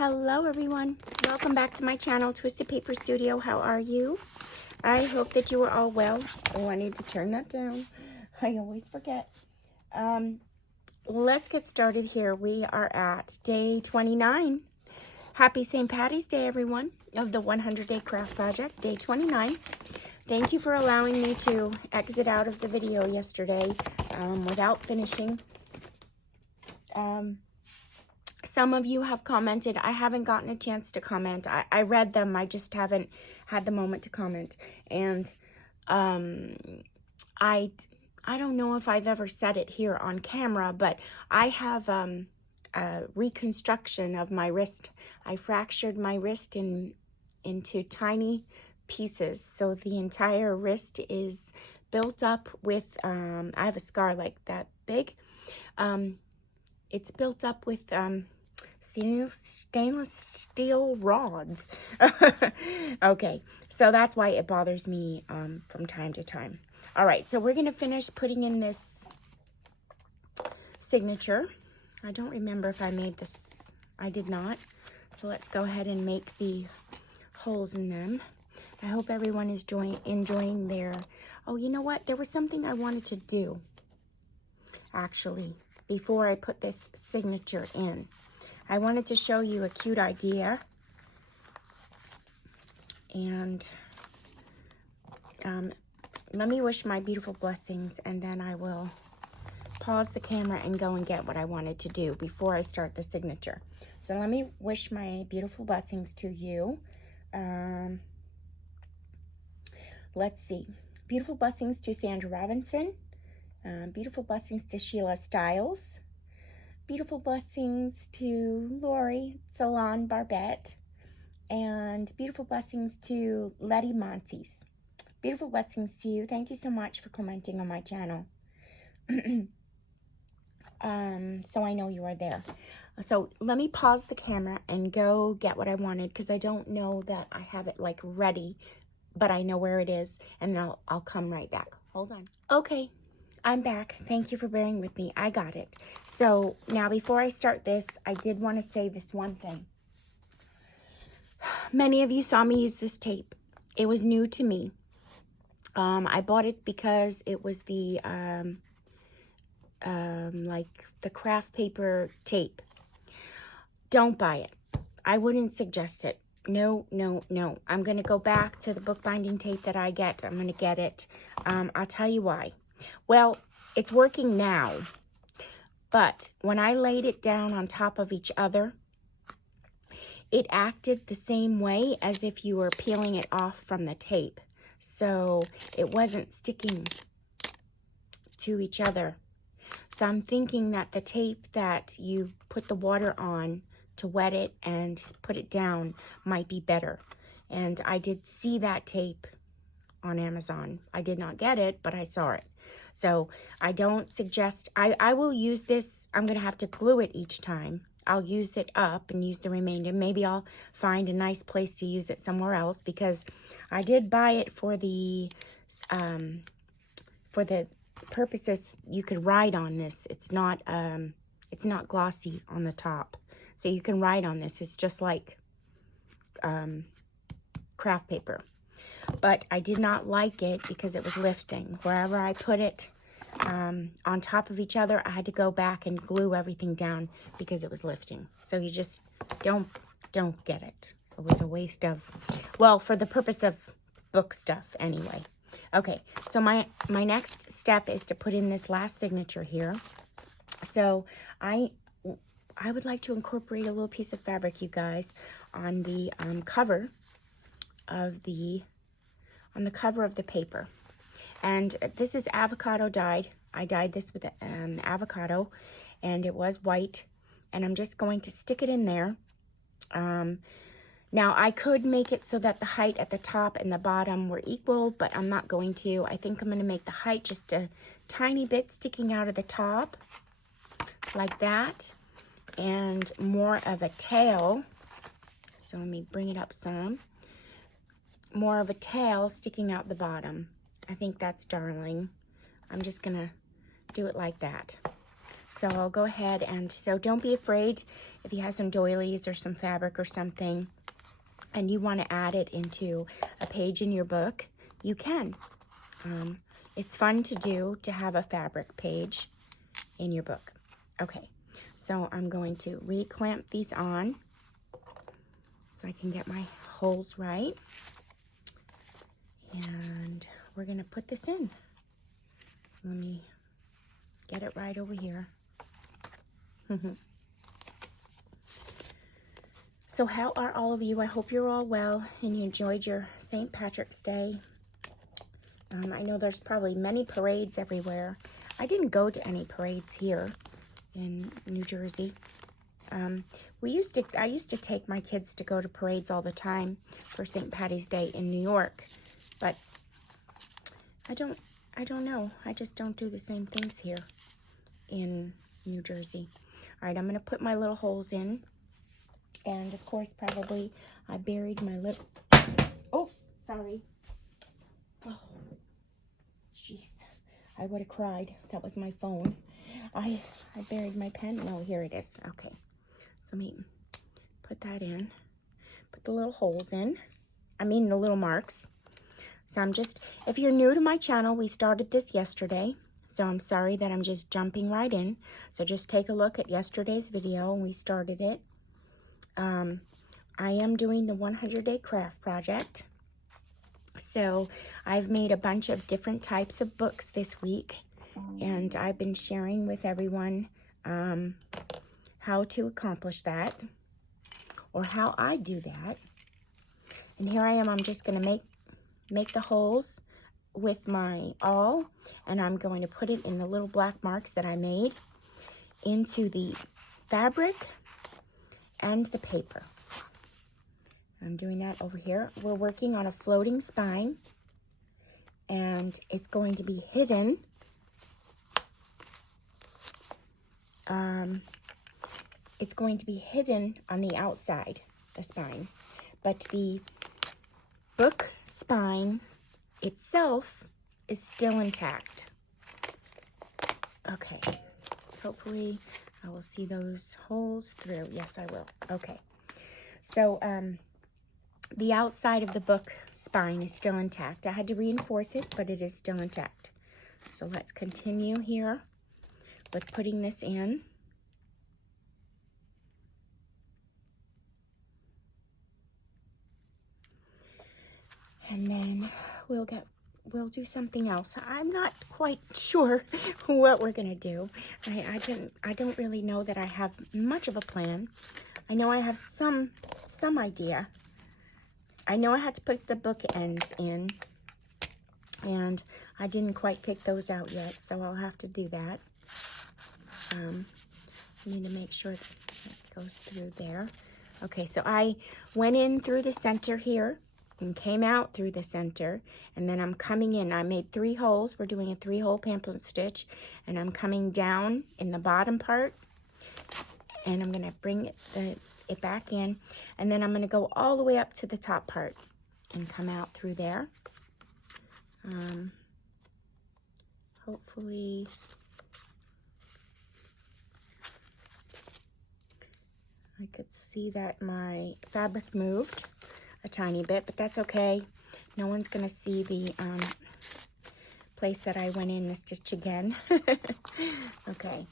Hello everyone, welcome back to my channel, Twisted Paper Studio. How are you? I hope that you are all well. Oh, I need to turn that down. I always forget. Let's get started here. We are at day 29. Happy St. Patty's Day, everyone, of the 100-day craft project, day 29. Thank you for allowing me to exit out of the video yesterday without finishing. Some of you have commented. I haven't gotten a chance to comment. I read them. I just haven't had the moment to comment. And I don't know if I've ever said it here on camera, but I have a reconstruction of my wrist. I fractured my wrist into tiny pieces. So the entire wrist is built up with, I have a scar like that big. It's built up with stainless steel rods. Okay, so that's why it bothers me from time to time. All right, so we're going to finish putting in this signature. I don't remember if I made this. I did not. So let's go ahead and make the holes in them. I hope everyone is enjoying their... Oh, you know what? There was something I wanted to do, actually, before I put this signature in. I wanted to show you a cute idea. And let me wish my beautiful blessings, and then I will pause the camera and go and get what I wanted to do before I start the signature. So let me wish my beautiful blessings to you. Let's see. Beautiful blessings to Sandra Robinson. Beautiful blessings to Sheila Stiles. Beautiful blessings to Lori Salon Barbette. And beautiful blessings to Letty Montes. Beautiful blessings to you. Thank you so much for commenting on my channel. So I know you are there. So let me pause the camera and go get what I wanted, because I don't know that I have it like ready, but I know where it is, and then I'll come right back. Hold on. Okay. I'm back. Thank you for bearing with me. I got it. So now before I start this, I did want to say this one thing. Many of you saw me use this tape. It was new to me. I bought it because it was the like the craft paper tape. Don't buy it. I wouldn't suggest it. No, no, no. I'm going to go back to the bookbinding tape that I get. I'm going to get it. I'll tell you why. Well, it's working now, but when I laid it down on top of each other, it acted the same way as if you were peeling it off from the tape. So it wasn't sticking to each other. So I'm thinking that the tape that you put the water on to wet it and put it down might be better. And I did see that tape on Amazon. I did not get it, but I saw it. So I don't suggest, I will use this. I'm going to have to glue it each time. I'll use it up and use the remainder. Maybe I'll find a nice place to use it somewhere else, because I did buy it for the purposes you could write on this. It's not glossy on the top, so you can write on this. It's just like craft paper. But I did not like it because it was lifting. Wherever I put it on top of each other, I had to go back and glue everything down because it was lifting. So you just don't get it. It was a waste of, well, for the purpose of book stuff anyway. Okay, so my next step is to put in this last signature here. So I would like to incorporate a little piece of fabric, you guys, on the cover of the paper. And this is avocado dyed. I dyed this with avocado, and it was white. And I'm just going to stick it in there. Now, I could make it so that the height at the top and the bottom were equal, but I'm not going to. I think I'm going to make the height just a tiny bit sticking out of the top, like that, and more of a tail. So let me bring it up some. More of a tail sticking out the bottom. I think that's darling. I'm just gonna do it like that. So I'll go ahead and, so don't be afraid if you have some doilies or some fabric or something and you want to add it into a page in your book, you can. It's fun to do, to have a fabric page in your book. Okay, so I'm going to re-clamp these on so I can get my holes right. And we're going to put this in. Let me get it right over here. So how are all of you? I hope you're all well and you enjoyed your St. Patrick's Day. I know there's probably many parades everywhere. I didn't go to any parades here in New Jersey. I used to take my kids to go to parades all the time for St. Patty's Day in New York, but I don't know. I just don't do the same things here in New Jersey. All right, I'm going to put my little holes in. And, of course, probably I buried my little... Oops, sorry. Oh, jeez. I would have cried. That was my phone. I buried my pen. No, here it is. Okay. So, let me put that in. Put the little holes in. I mean, the little marks. So, I'm just... If you're new to my channel, we started this yesterday. So, I'm sorry that I'm just jumping right in. So, just take a look at yesterday's video. We started it. I am doing the 100-day craft project. So I've made a bunch of different types of books this week, and I've been sharing with everyone how to accomplish that, or how I do that. And here I am. I'm just going to make the holes with my awl, and I'm going to put it in the little black marks that I made into the fabric and the paper. I'm doing that over here. We're working on a floating spine, and it's going to be hidden. It's going to be hidden on the outside, the spine, but the book spine itself is still intact. Okay, hopefully I will see those holes through. Yes, I will. Okay. So, the outside of the book spine is still intact. I had to reinforce it, but it is still intact. So, let's continue here with putting this in. And then we'll do something else. I'm not quite sure what we're gonna do. I don't really know that I have much of a plan. I know I have some idea. I know I had to put the book ends in, and I didn't quite pick those out yet, so I'll have to do that. I need to make sure that goes through there. Okay, so I went in through the center here and came out through the center, and then I'm coming in. I made 3 holes. We're doing a 3-hole pamphlet stitch, and I'm coming down in the bottom part, and I'm going to bring it back in, and then I'm going to go all the way up to the top part and come out through there. Hopefully I could see that my fabric moved a tiny bit, but that's okay. No one's going to see the place that I went in the stitch again. Okay,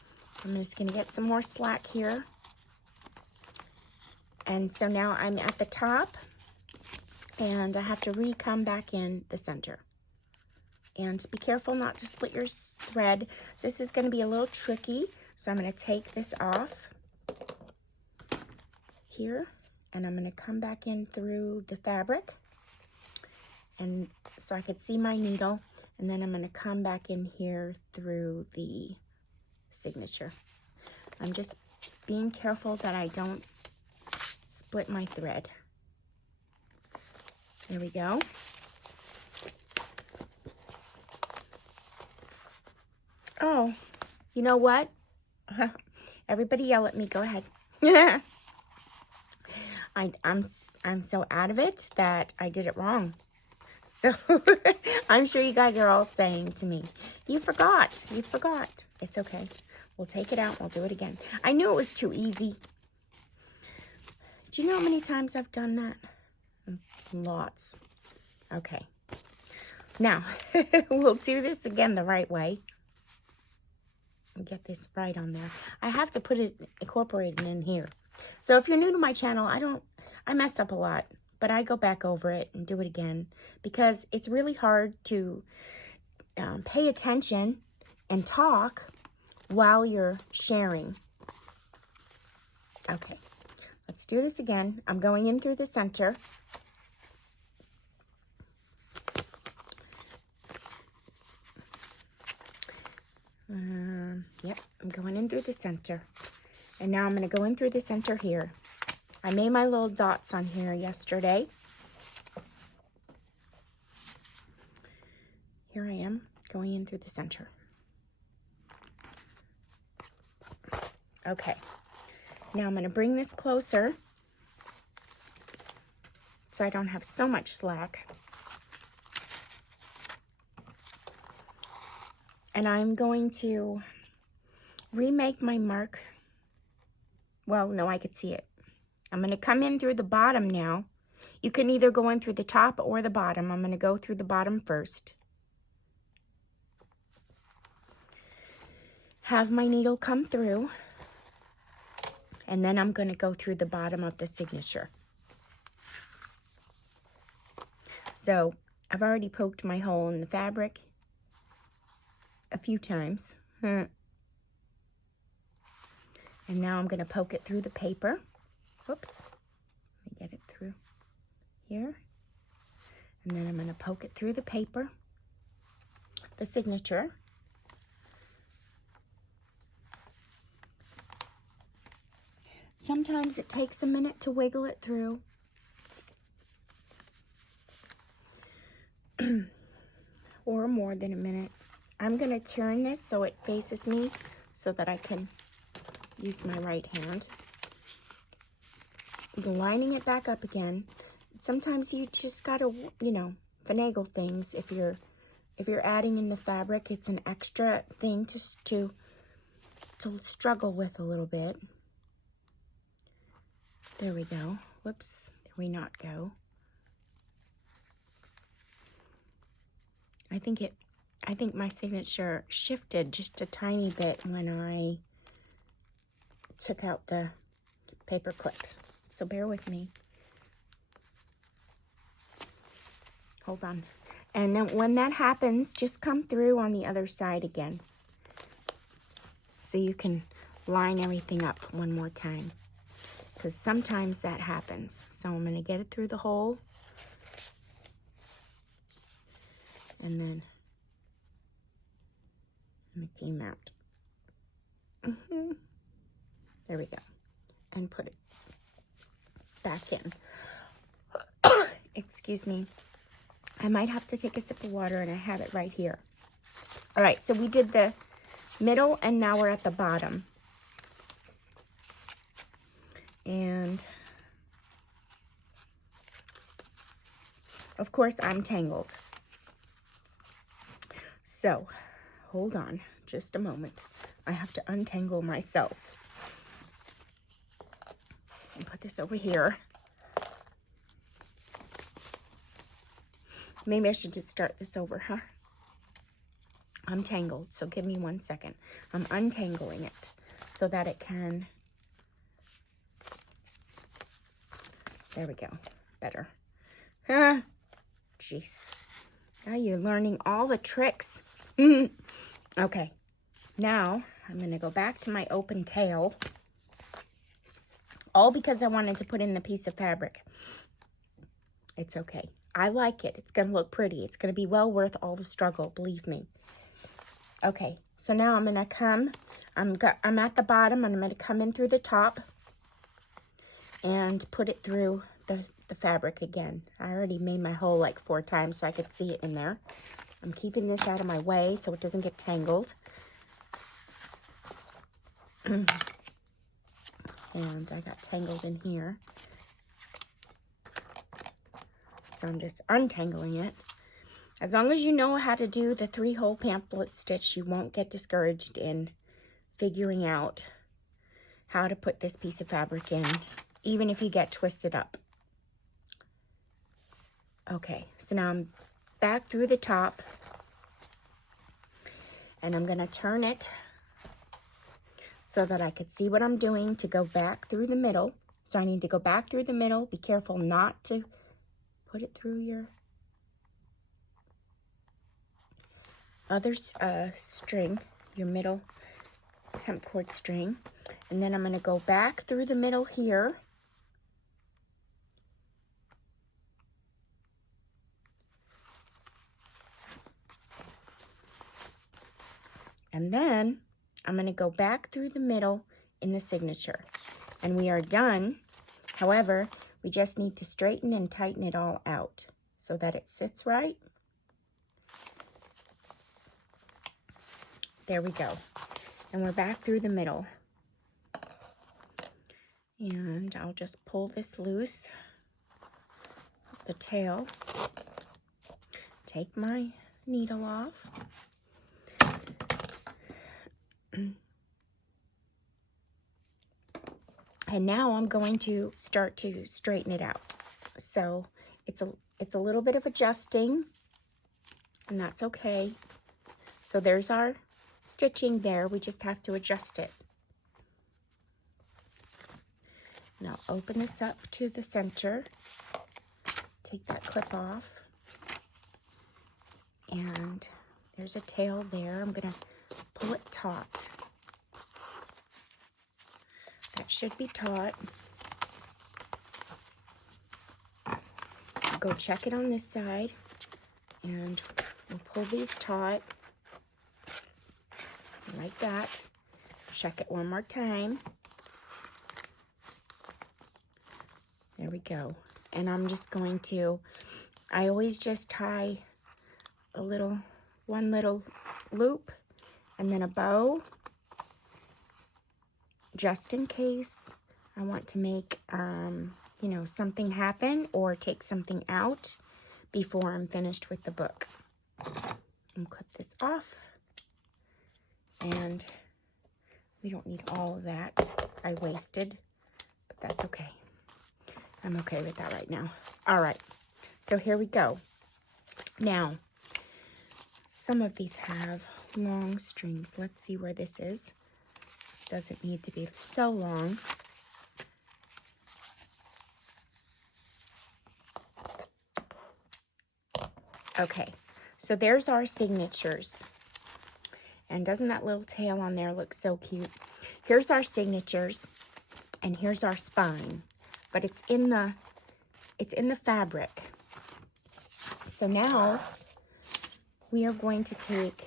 I'm just going to get some more slack here. And so now I'm at the top, and I have to come back in the center. And be careful not to split your thread. So this is going to be a little tricky. So I'm going to take this off here, and I'm going to come back in through the fabric, and so I could see my needle, and then I'm going to come back in here through the signature. I'm just being careful that I don't split my thread. There we go. Oh, you know what? Everybody yell at me. Go ahead. I'm so out of it that I did it wrong. So I'm sure you guys are all saying to me, you forgot. It's okay. We'll take it out and we'll do it again. I knew it was too easy. Do you know how many times I've done that? Lots. Okay. Now, we'll do this again the right way. Get this right on there. I have to put it incorporated in here. So if you're new to my channel, I mess up a lot, but I go back over it and do it again because it's really hard to pay attention and talk while you're sharing. Okay, let's do this again. I'm going in through the center. Yep, I'm going in through the center. And now I'm going to go in through the center here. I made my little dots on here yesterday. Here I am going in through the center. Okay, now I'm going to bring this closer so I don't have so much slack. And I'm going to remake my mark. Well, no, I could see it. I'm going to come in through the bottom now. You can either go in through the top or the bottom. I'm going to go through the bottom first. Have my needle come through. And then I'm going to go through the bottom of the signature. So I've already poked my hole in the fabric a few times. And now I'm going to poke it through the paper. Whoops. Let me get it through here. And then I'm going to poke it through the paper, the signature. Sometimes it takes a minute to wiggle it through. Or more than a minute. I'm going to turn this so it faces me so that I can use my right hand. Lining it back up again. Sometimes you just got to, finagle things. If you're adding in the fabric, it's an extra thing to struggle with a little bit. There we go. Whoops. There we not go. I think my signature shifted just a tiny bit when I took out the paper clips. So bear with me. Hold on. And then when that happens, just come through on the other side again. So you can line everything up one more time. Because sometimes that happens. So I'm going to get it through the hole. And then it came out. There we go. And put it back in. Excuse me. I might have to take a sip of water, and I have it right here. All right, so we did the middle, and now we're at the bottom. And of course, I'm tangled. So, hold on just a moment. I have to untangle myself. And put this over here. Maybe I should just start this over, huh? I'm tangled, so give me 1 second. I'm untangling it so that it can... There we go. Better. Jeez. Now you're learning all the tricks. Okay. Now, I'm going to go back to my open tail. All because I wanted to put in the piece of fabric. It's okay. I like it. It's going to look pretty. It's going to be well worth all the struggle, believe me. Okay. So now I'm going to come. I'm at the bottom, and I'm going to come in through the top and put it through the fabric again. I already made my hole like 4 times so I could see it in there. I'm keeping this out of my way so it doesn't get tangled. And I got tangled in here. So I'm just untangling it. As long as you know how to do the 3-hole pamphlet stitch, you won't get discouraged in figuring out how to put this piece of fabric in, even if you get twisted up. Okay, so now I'm back through the top, and I'm gonna turn it so that I could see what I'm doing to go back through the middle. So I need to go back through the middle. Be careful not to put it through your other string, your middle hemp cord string. And then I'm going to go back through the middle here. And then I'm going to go back through the middle in the signature. And we are done. However, we just need to straighten and tighten it all out so that it sits right. There we go. And we're back through the middle. And I'll just pull this loose, the tail, take my needle off. And now I'm going to start to straighten it out. So it's a little bit of adjusting, and that's okay. So there's our stitching there. We just have to adjust it. Now open this up to the center. Take that clip off. And there's a tail there. I'm going to pull it taut. That should be taut. Go check it on this side, and we'll pull these taut like that. Check it one more time. There we go. And I'm just going to, I always just tie one little loop and then a bow, just in case I want to make, you know, something happen or take something out before I'm finished with the book. And clip this off. And we don't need all of that. I wasted, but that's okay. I'm okay with that right now. All right, so here we go. Now, some of these have long strings. Let's see where this is. Doesn't need to be so long. Okay, so there's our signatures. And doesn't that little tail on there look so cute? Here's our signatures, and here's our spine. But it's in the fabric. So now we are going to take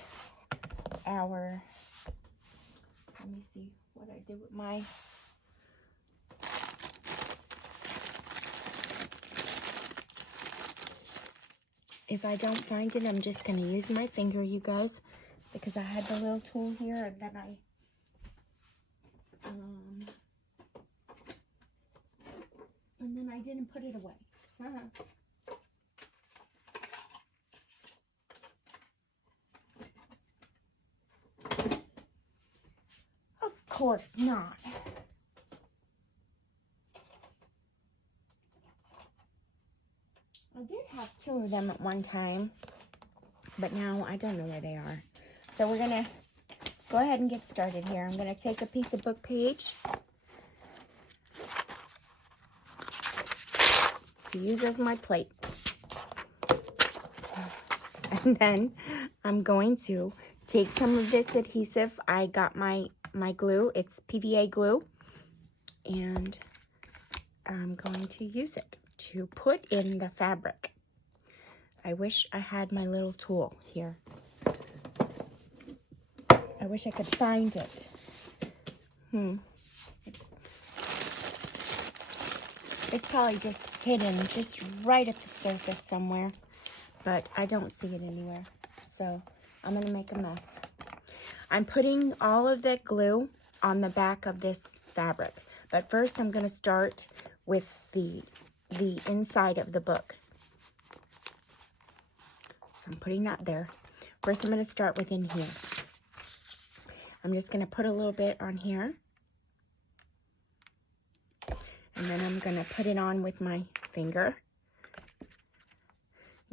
our, let me see what I did with my, if I don't find it, I'm just going to use my finger, you guys, because I had the little tool here, and then I didn't put it away. Of course not. I did have two of them at one time, but now I don't know where they are. So we're gonna go ahead and get started here. I'm gonna take a piece of book page to use as my plate. And then I'm going to take some of this adhesive. I got my glue. It's PVA glue. And I'm going to use it to put in the fabric. I wish I had my little tool here. I wish I could find it. It's probably just hidden just right at the surface somewhere, but I don't see it anywhere. So I'm gonna make a mess. I'm putting all of that glue on the back of this fabric, but first I'm gonna start with the inside of the book. So I'm putting that there. First I'm gonna start with in here. I'm just going to put a little bit on here. And then I'm going to put it on with my finger.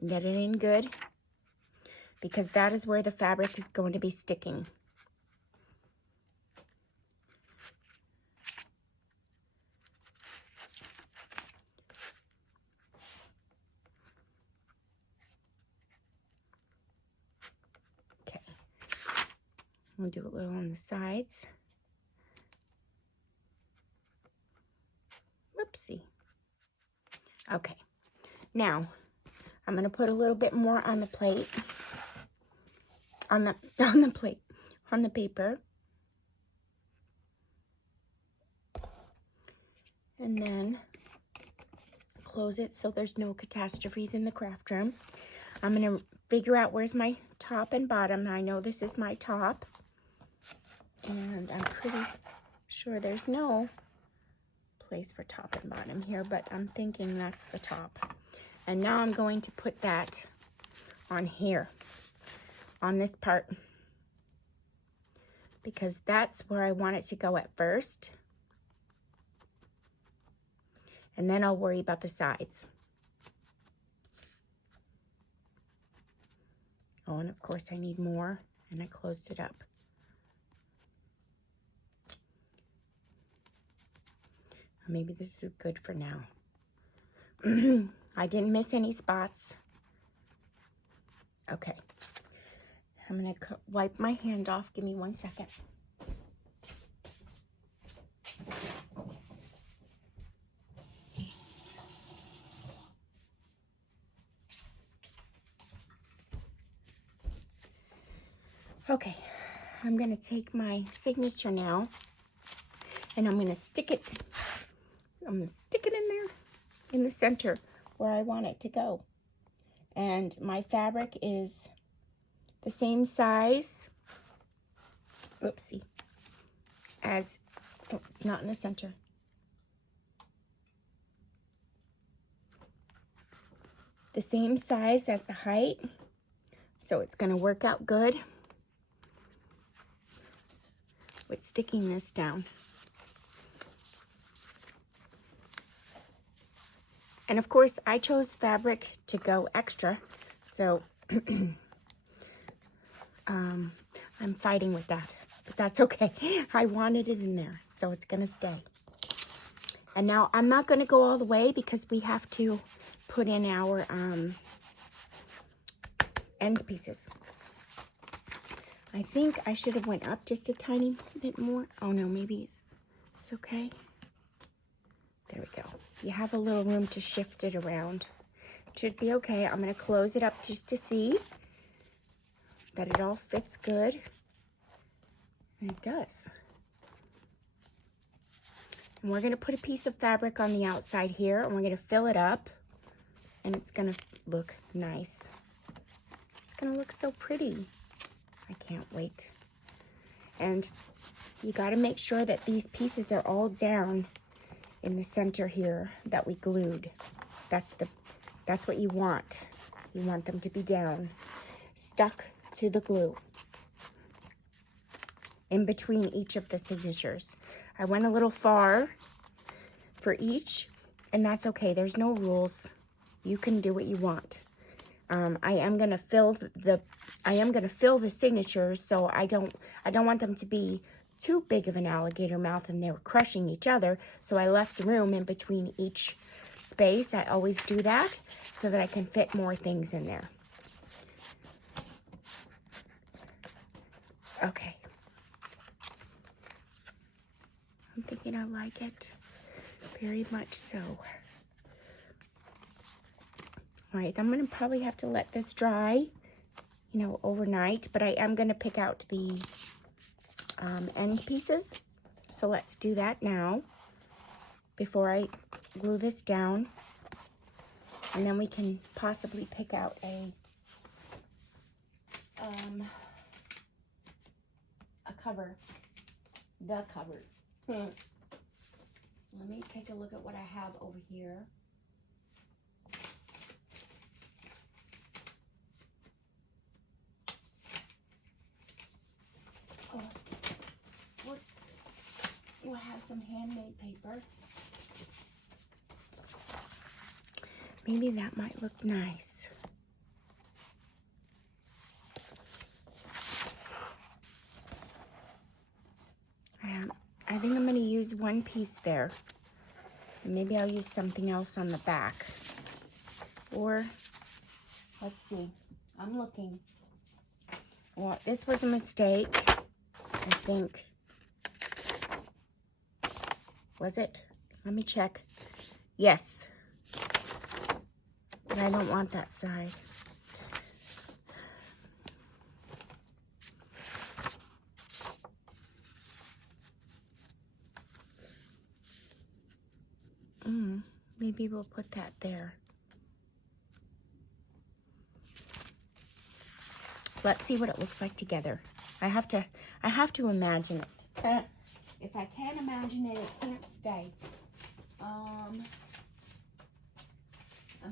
And get it in good. Because that is where the fabric is going to be sticking. Okay. We'll do a little on the sides. Whoopsie. Okay. Now, I'm going to put a little bit more on the plate. On the paper. And then close it so there's no catastrophes in the craft room. I'm going to figure out where's my top and bottom. I know this is my top. And I'm pretty sure there's no place for top and bottom here, but I'm thinking that's the top. And now I'm going to put that on here, on this part, because that's where I want it to go at first. And then I'll worry about the sides. Oh, and of course I need more, and I closed it up. Maybe this is good for now. I didn't miss any spots. Okay. I'm going to wipe my hand off. Give me 1 second. Okay. I'm going to take my signature now, and I'm going to stick it. I'm going to stick it in there, in the center where I want it to go. And my fabric is the same size, oopsie, as, oh, it's not in the center. The same size as the height, so it's going to work out good with sticking this down. And of course, I chose fabric to go extra, so I'm fighting with that, but that's okay. I wanted it in there, so it's gonna stay. And now I'm not gonna go all the way because we have to put in our end pieces. I think I should have went up just a tiny bit more. Oh no, maybe it's okay. There we go. You have a little room to shift it around. It should be okay. I'm going to close it up just to see that it all fits good. And it does. And we're going to put a piece of fabric on the outside here, and we're going to fill it up, and it's going to look nice. It's going to look so pretty. I can't wait. And you got to make sure that these pieces are all down in the center here that we glued. That's what you want. You want them to be down, stuck to the glue in between each of the signatures. I went a little far for each, and that's okay. There's no rules. You can do what you want. I am gonna fill the signatures, so I don't want them to be too big of an alligator mouth and they were crushing each other, so I left room in between each space. I always do that so that I can fit more things in there. Okay. I'm thinking I like it very much so. All right, I'm gonna probably have to let this dry, overnight, but I am gonna pick out the end pieces. So let's do that now before I glue this down. And then we can possibly pick out a cover. The cover. Let me take a look at what I have over here. Oh, some handmade paper. Maybe that might look nice. I think I'm going to use one piece there. And maybe I'll use something else on the back. Or, let's see. I'm looking. Well, this was a mistake, I think. Was it? Let me check. Yes. But I don't want that side. Maybe we'll put that there. Let's see what it looks like together. I have to imagine it. If I can't imagine it, it can't stay. I'm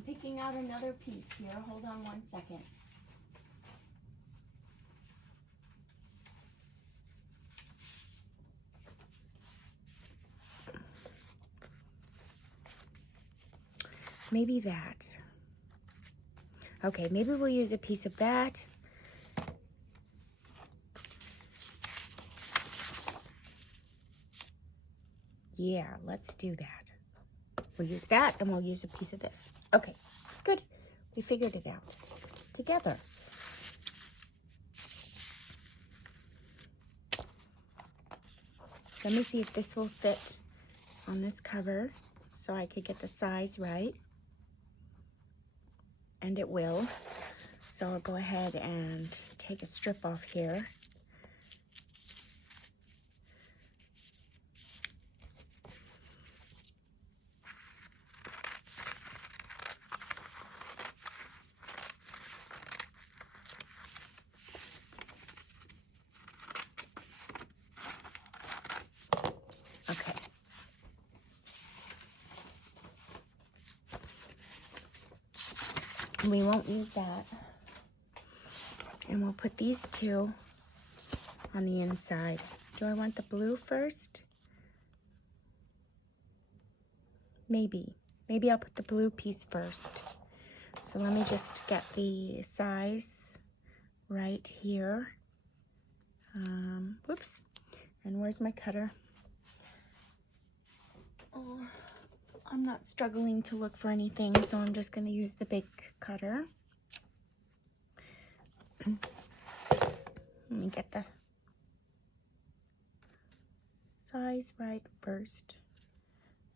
picking out another piece here. Hold on one second. Maybe that. Okay, maybe we'll use a piece of that. Yeah, let's do that. We'll use that and we'll use a piece of this. Okay, good. We figured it out together. Let me see if this will fit on this cover so I could get the size right. And it will. So I'll go ahead and take a strip off here. Okay. We won't use that. And we'll put these two on the inside. Do I want the blue first? Maybe. Maybe I'll put the blue piece first. So let me just get the size right here. Whoops. And where's my cutter? Oh, I'm not struggling to look for anything, so I'm just going to use the big cutter. Let me get the size right first.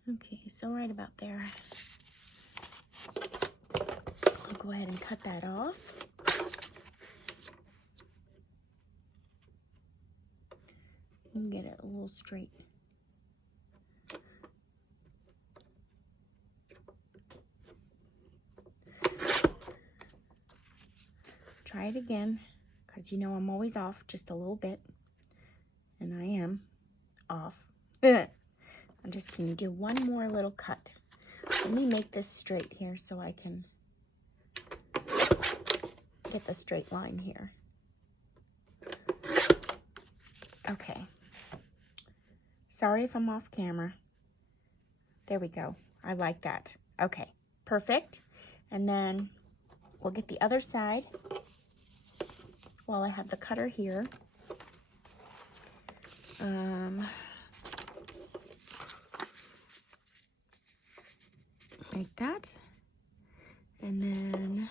Okay, so right about there. I'll go ahead and cut that off. And get it a little straight. Try it again, because you know I'm always off just a little bit. And I am off. I'm just going to do one more little cut. Let me make this straight here so I can get the straight line here. Okay. Sorry if I'm off camera. There we go. I like that. Okay, perfect. And then we'll get the other side while I have the cutter here. Like that. And then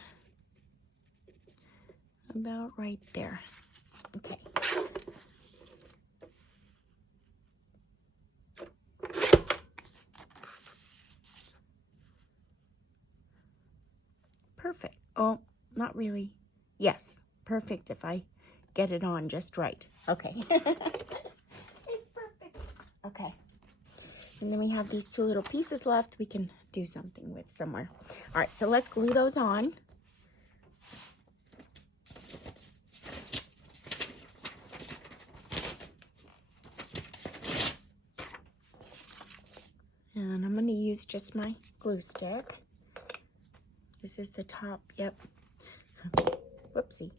about right there. Okay. Perfect. Oh, not really. Yes, perfect if I get it on just right. Okay. It's perfect. Okay. And then we have these two little pieces left we can do something with somewhere. All right, so let's glue those on. And I'm going to use just my glue stick. This is the top, yep. Whoopsie.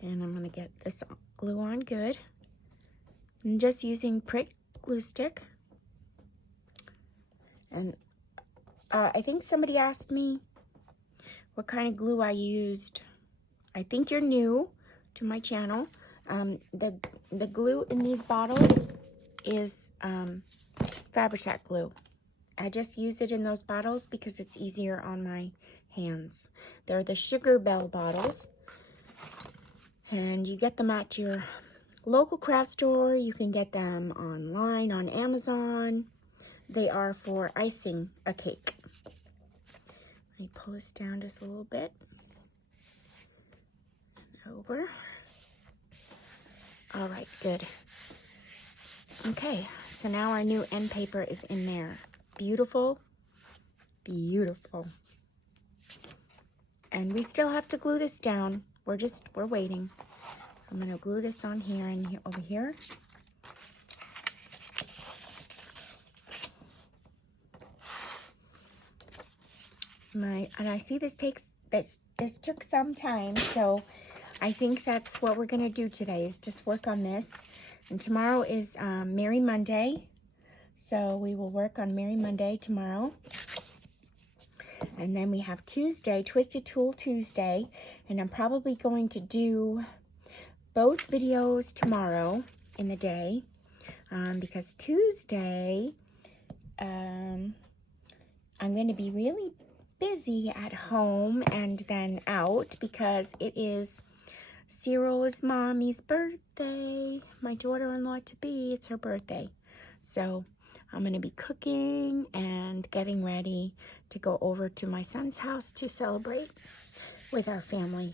And I'm going to get this glue on good. I'm just using glue stick. And I think somebody asked me what kind of glue I used. I think you're new to my channel. The glue in these bottles is Fabri-Tac glue. I just use it in those bottles because it's easier on my hands. They're the Sugar Bell bottles. And you get them at your local craft store. You can get them online on Amazon. They are for icing a cake. Let me pull this down just a little bit. Over. All right, good. Okay, so now our new end paper is in there. Beautiful, beautiful. And we still have to glue this down. We're waiting. I'm gonna glue this on here and here, over here. And I see this took some time, so I think that's what we're gonna do today is just work on this. And tomorrow is Merry Monday, so we will work on Merry Monday tomorrow. And then we have Tuesday, Twisted Tool Tuesday, and I'm probably going to do both videos tomorrow in the day because Tuesday I'm going to be really busy at home and then out because it is Cyril's mommy's birthday. My daughter-in-law to be, it's her birthday. So I'm going to be cooking and getting ready to go over to my son's house to celebrate with our family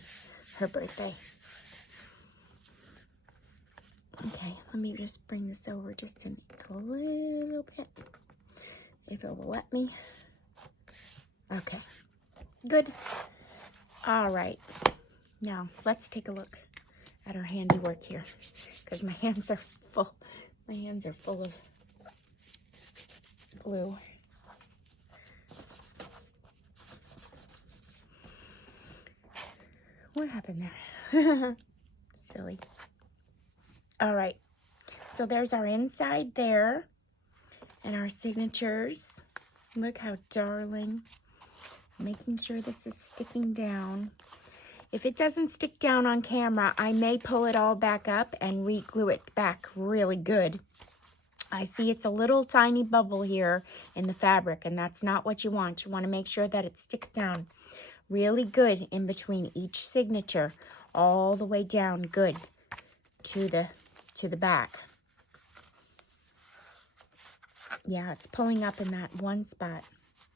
her birthday. Okay, let me just bring this over just a little bit, if it will let me. Okay, good. All right, now let's take a look at our handiwork here, because my hands are full. My hands are full of glue. What happened there? Silly. All right, so there's our inside there and our signatures. Look how darling. Making sure this is sticking down. If it doesn't stick down on camera, I may pull it all back up and re-glue it back really good. I see it's a little tiny bubble here in the fabric, and that's not what you want. You want to make sure that it sticks down really good in between each signature, all the way down good to the back. Yeah, it's pulling up in that one spot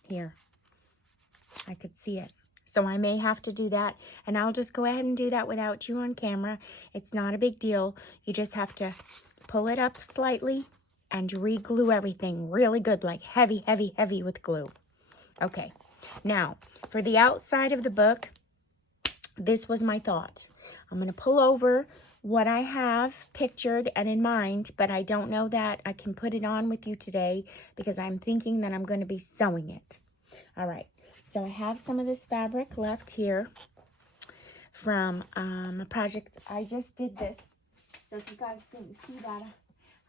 here. I could see it. So I may have to do that, and I'll just go ahead and do that without you on camera. It's not a big deal. You just have to pull it up slightly and re-glue everything really good, like heavy, heavy, heavy with glue. Okay, now for the outside of the book, this was my thought. I'm going to pull over what I have pictured and in mind, but I don't know that I can put it on with you today because I'm thinking that I'm going to be sewing it. All right, so I have some of this fabric left here from a project. I just did this. So if you guys can see that,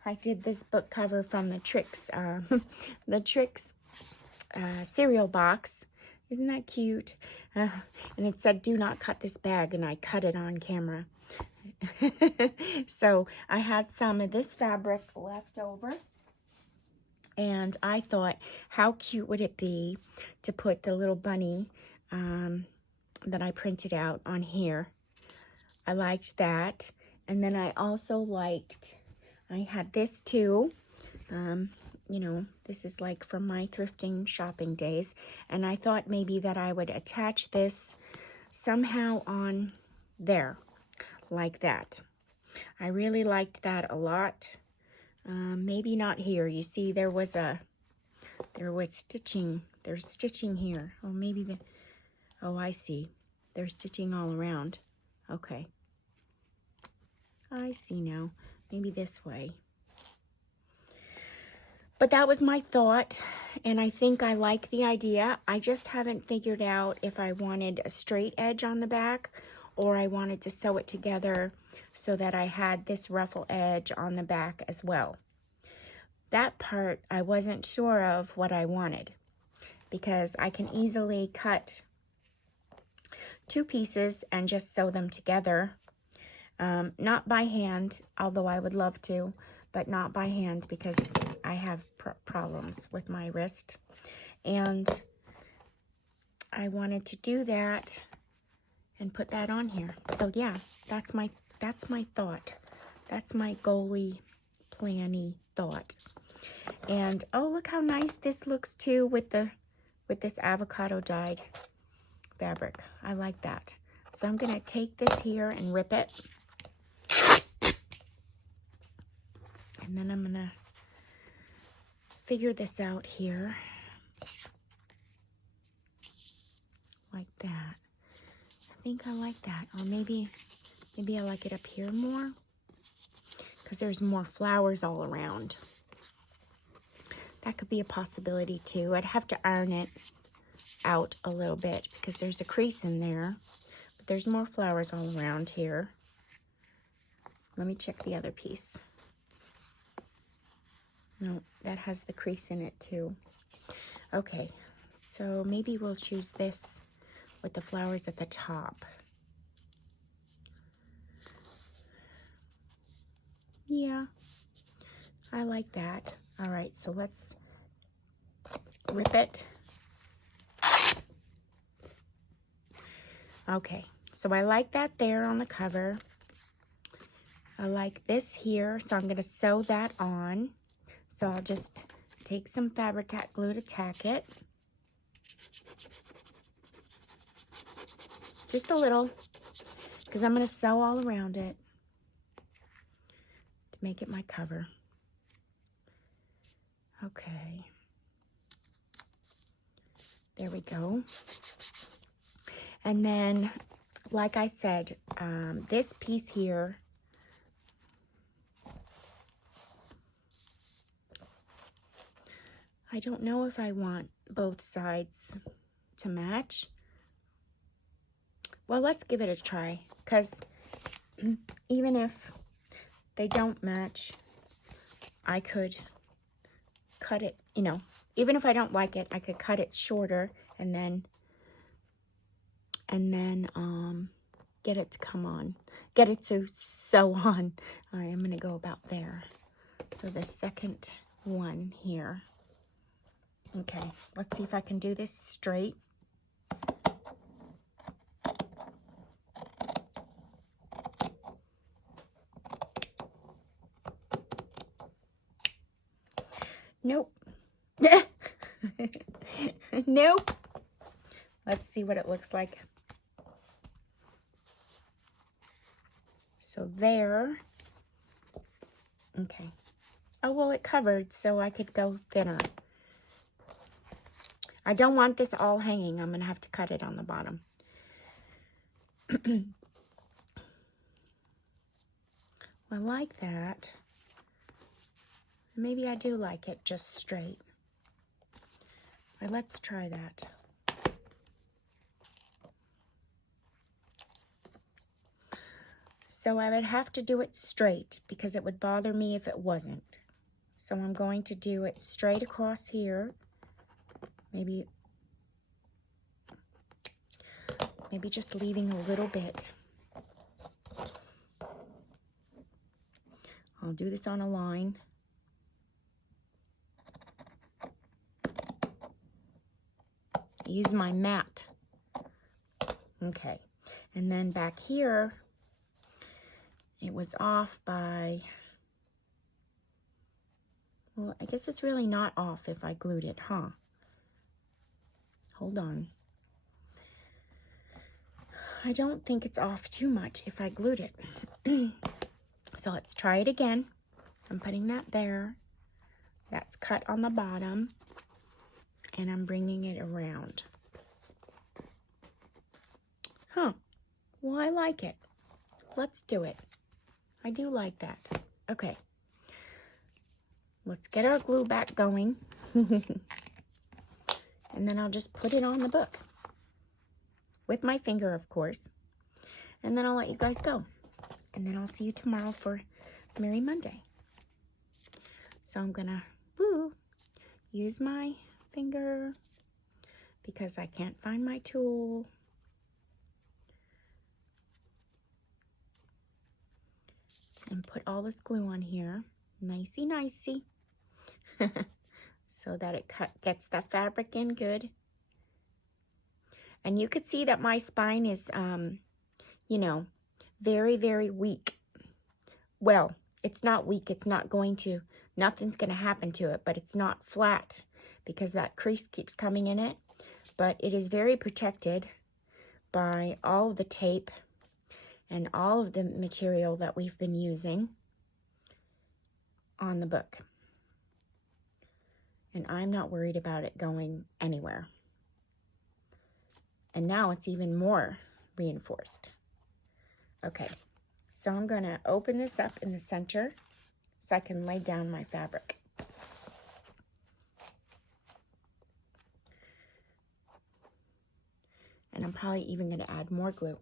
I did this book cover from the Tricks cereal box. Isn't that cute? And it said, "Do not cut this bag," and I cut it on camera. So I had some of this fabric left over, and I thought, how cute would it be to put the little bunny that I printed out on here. I liked that. And then I also liked, I had this too. You know, this is like from my thrifting shopping days. And I thought maybe that I would attach this somehow on there, like that. I really liked that a lot. Maybe not here. You see, there was stitching. There's stitching here. Oh, maybe oh, I see. There's stitching all around. Okay. I see now. Maybe this way. But that was my thought, and I think I like the idea. I just haven't figured out if I wanted a straight edge on the back or I wanted to sew it together so that I had this ruffle edge on the back as well. that part I wasn't sure of what I wanted, because I can easily cut 2 pieces and just sew them together. Not by hand, although I would love to, but not by hand because I have problems with my wrist. And I wanted to do that and put that on here. So yeah, that's my thought. That's my goalie planny thought. And oh, look how nice this looks too with this avocado dyed fabric. I like that. So I'm gonna take this here and rip it. And then I'm gonna figure this out here. Like that. I think I like that. Or maybe I like it up here more, because there's more flowers all around. That could be a possibility too. I'd have to iron it out a little bit because there's a crease in there. But there's more flowers all around here. Let me check the other piece. No, that has the crease in it too. Okay, so maybe we'll choose this with the flowers at the top. Yeah, I like that. All right, so let's rip it. Okay, so I like that there on the cover. I like this here, so I'm going to sew that on. So I'll just take some fabric tack glue to tack it. Just a little, because I'm going to sew all around it to make it my cover. Okay. There we go. And then, like I said, this piece here, I don't know if I want both sides to match. Well, let's give it a try, because even if they don't match, I could cut it, you know, even if I don't like it, I could cut it shorter and then get it to come on, get it to sew on. All right, I'm going to go about there. So the second one here. Okay, let's see if I can do this straight. Nope. Nope. Let's see what it looks like. So there. Okay. Oh, well, it covered, so I could go thinner. I don't want this all hanging. I'm going to have to cut it on the bottom. I like that. Maybe I do like it just straight. Well, let's try that. So I would have to do it straight because it would bother me if it wasn't. So I'm going to do it straight across here. Maybe just leaving a little bit. I'll do this on a line. Use my mat. Okay. And then back here, it was off by, well, I guess it's really not off if I glued it, huh? Hold on. I don't think it's off too much if I glued it. So let's try it again. I'm putting that there. That's cut on the bottom. And I'm bringing it around. Huh. Well, I like it. Let's do it. I do like that. Okay. Let's get our glue back going. And then I'll just put it on the book. With my finger, of course. And then I'll let you guys go. And then I'll see you tomorrow for Merry Monday. So I'm going to use my finger because I can't find my tool. And put all this glue on here, nicey nicey, so that it gets the fabric in good. And you could see that my spine is, you know, very, very weak. Well, it's not weak. It's not going to, nothing's going to happen to it, but it's not flat because that crease keeps coming in it. But it is very protected by all of the tape and all of the material that we've been using on the book. And I'm not worried about it going anywhere. And now it's even more reinforced. Okay, so I'm going to open this up in the center so I can lay down my fabric. And I'm probably even going to add more glue.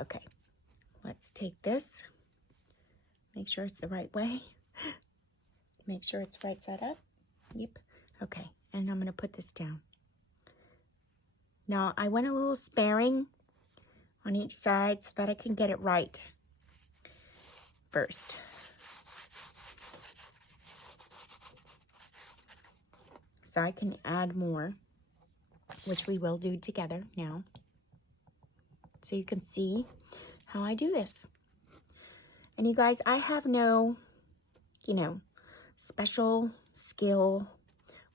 Okay, let's take this, make sure it's the right way, make sure it's right side up. Yep. Okay, and I'm going to put this down. Now, I went a little sparing on each side so that I can get it right first. So I can add more, which we will do together now. So you can see how I do this. And you guys, I have no, you know, special skill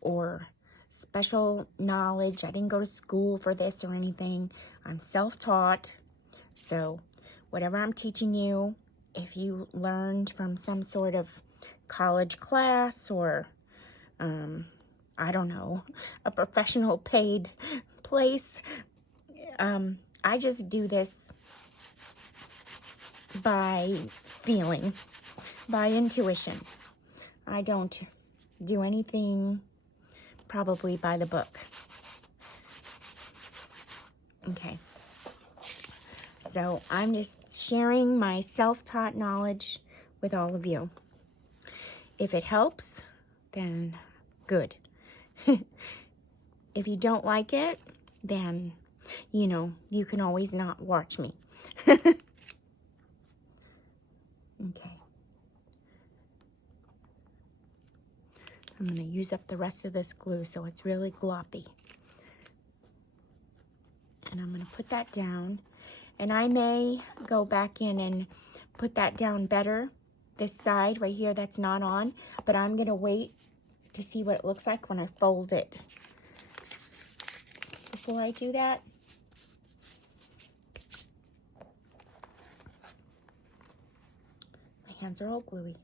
or special knowledge. I didn't go to school for this or anything. I'm self-taught. So whatever I'm teaching you, if you learned from some sort of college class or, I don't know, a professional paid place, I just do this by feeling, by intuition. I don't do anything probably by the book. Okay. So I'm just sharing my self-taught knowledge with all of you. If it helps, then good. If you don't like it, then, you know, you can always not watch me. Okay. I'm going to use up the rest of this glue so it's really gloppy. And I'm going to put that down. And I may go back in and put that down better, this side right here that's not on. But I'm going to wait to see what it looks like when I fold it. Before I do that, my hands are all gluey.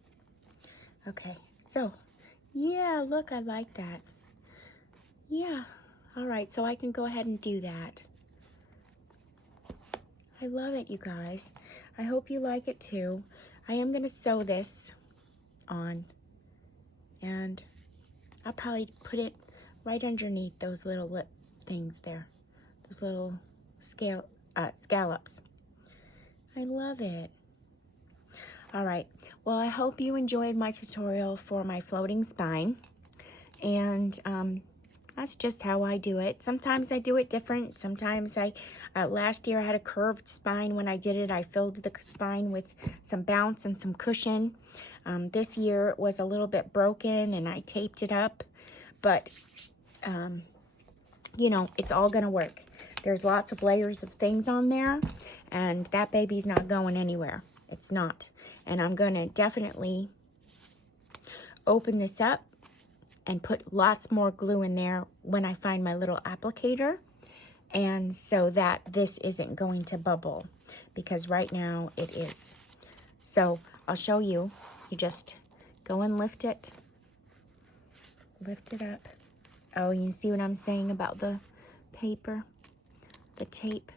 Okay, so, yeah, look, I like that. Yeah, all right, so I can go ahead and do that. I love it, you guys. I hope you like it too. I am going to sew this on, and I'll probably put it right underneath those little lip things there, those little scallops. I love it. All right, well, I hope you enjoyed my tutorial for my floating spine, and that's just how I do it. Sometimes I do it different. Sometimes last year I had a curved spine. When I did it, I filled the spine with some bounce and some cushion. This year it was a little bit broken and I taped it up, but you know, it's all gonna work. There's lots of layers of things on there, and that baby's not going anywhere. It's not. And I'm gonna definitely open this up and put lots more glue in there when I find my little applicator, and so that this isn't going to bubble, because right now it is. So I'll show you. You just go and lift it up. Oh, you see what I'm saying about the paper, the tape?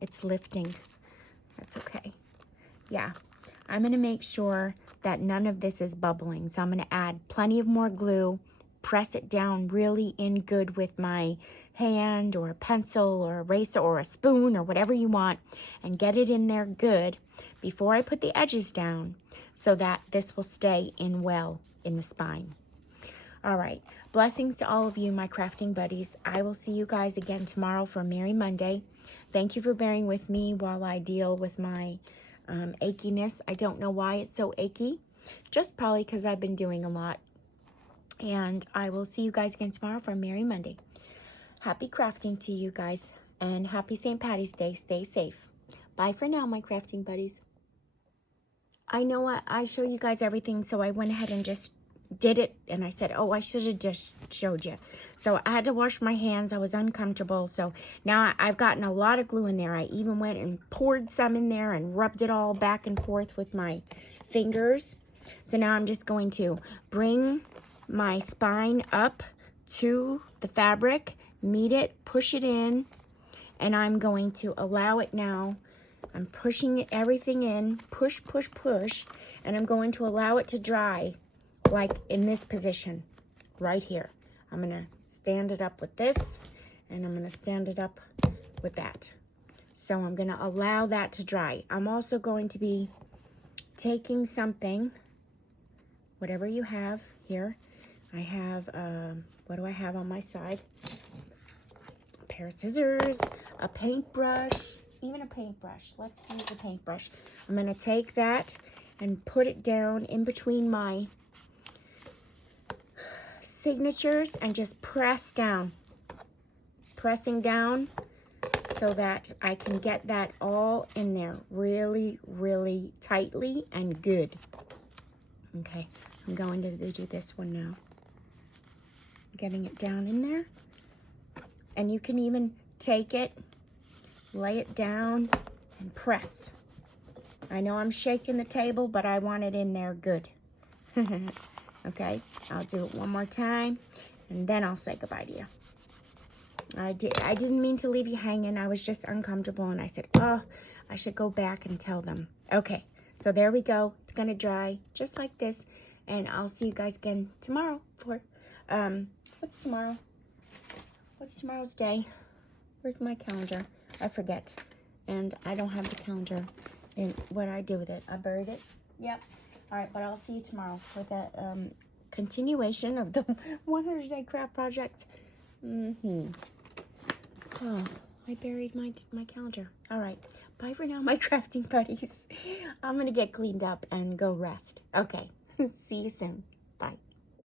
It's lifting. That's okay. Yeah, I'm gonna make sure that none of this is bubbling. So I'm gonna add plenty of more glue, press it down really in good with my hand or a pencil or eraser or a spoon or whatever you want, and get it in there good before I put the edges down so that this will stay in well in the spine. All right. Blessings to all of you, my crafting buddies. I will see you guys again tomorrow for Merry Monday. Thank you for bearing with me while I deal with my achiness. I don't know why it's so achy. Just probably because I've been doing a lot. And I will see you guys again tomorrow for Merry Monday. Happy crafting to you guys. And happy St. Patty's Day. Stay safe. Bye for now, my crafting buddies. I know I show you guys everything, so I went ahead and just did it. And I said, oh, I should have just showed you. So I had to wash my hands. I was uncomfortable. So now I've gotten a lot of glue in there. I even went and poured some in there and rubbed it all back and forth with my fingers. So now I'm just going to bring my spine up to the fabric, meet it, push it in, and I'm going to allow it now. I'm pushing everything in, push, push, push, and I'm going to allow it to dry like in this position right here. I'm going to stand it up with this, and I'm going to stand it up with that. So I'm going to allow that to dry. I'm also going to be taking something, whatever you have here. I have, what do I have on my side? A pair of scissors, a paintbrush, even a paintbrush. Let's use a paintbrush. I'm going to take that and put it down in between my signatures and just press down. Pressing down so that I can get that all in there really, really tightly and good. Okay, I'm going to do this one now. Getting it down in there. And you can even take it, lay it down, and press. I know I'm shaking the table, but I want it in there good. Okay, I'll do it one more time, and then I'll say goodbye to you. I didn't mean to leave you hanging. I was just uncomfortable, and I said, oh, I should go back and tell them. Okay, so there we go. It's going to dry just like this, and I'll see you guys again tomorrow for, what's tomorrow? What's tomorrow's day? Where's my calendar? I forget. And I don't have the calendar. And what I do with it? I buried it? Yep. All right, but I'll see you tomorrow for the continuation of the 100-day craft project. Oh, I buried my calendar. All right. Bye for now, my crafting buddies. I'm going to get cleaned up and go rest. Okay. See you soon.